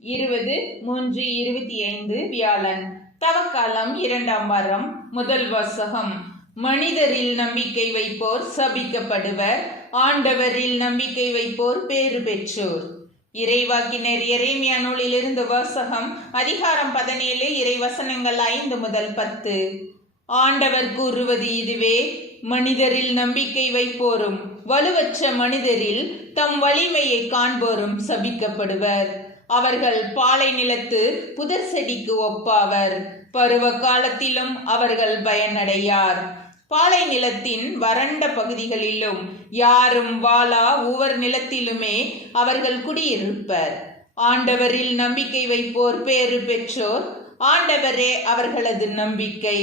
20/3/25 வியாழன். தவக்காலம் 2ஆம் வாரம். முதல் வாசகம். மனிதரில் நம்பிக்கை வைப்போர் சபிக்கப்படுவர், ஆண்டவரில் நம்பிக்கை வைப்போர் பேறு பெற்றோர். இறைவாக்கினர் எரேமியா நூலிலிருந்து வாசகம். அதிகாரம் 17, இறைவசனங்கள் 5 முதல் 10. ஆண்டவர் கூறுவது இதுவே: மனிதரில் நம்பிக்கை வைப்போரும் வலுவற்ற மனிதரில் தம் வலிமையை காண்போரும் சபிக்கப்படுவர். அவர்கள் பாலை நிலத்து புதர் செடிக்கு ஒப்பாவர். பருவ காலத்திலும் அவர்கள் பயனடையார். பாலை நிலத்தின் வறண்ட பகுதிகளிலும் யாரும் வாழா உவர் நிலத்திலுமே அவர்கள் குடியிருப்பர். ஆண்டவரில் நம்பிக்கை வைப்போர் பேறு பெற்றோர். ஆண்டவரே அவர்களது நம்பிக்கை.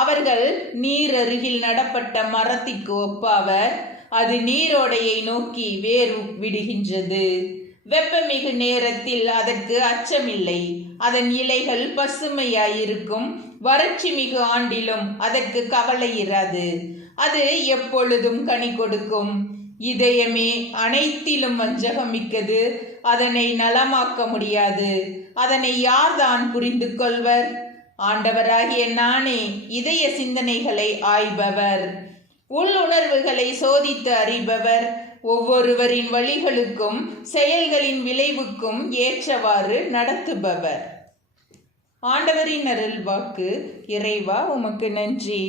அவர்கள் நீர் அருகில் நடப்பட்ட மரத்திற்கு ஒப்பாவர். அது நீரோடையை நோக்கி வேர் விடுகின்றது. வெப்பமிகு நேரத்தில் அதற்கு அச்சமில்லை. அதன் இலைகள் பசுமையாயிருக்கும். வறட்சி மிகு ஆண்டிலும் அதற்கு கவலை இராது. அது எப்பொழுதும் கனி கொடுக்கும். இதயமே அனைத்திலும் வஞ்சகமிக்கது. அதனை நலமாக்க முடியாது. அதனை யார்தான் புரிந்து கொள்வர்? ஆண்டவராகிய நானே இதய சிந்தனைகளை ஆய்பவர், உள்ளுணர்வுகளை சோதித்து அறிபவர். ஒவ்வொருவரின் வழிகளுக்கும் செயல்களின் விளைவுக்கும் ஏற்றவாறு நடத்துபவர். ஆண்டவரின் அருள் வாக்கு. இறைவா, உமக்கு நன்றி.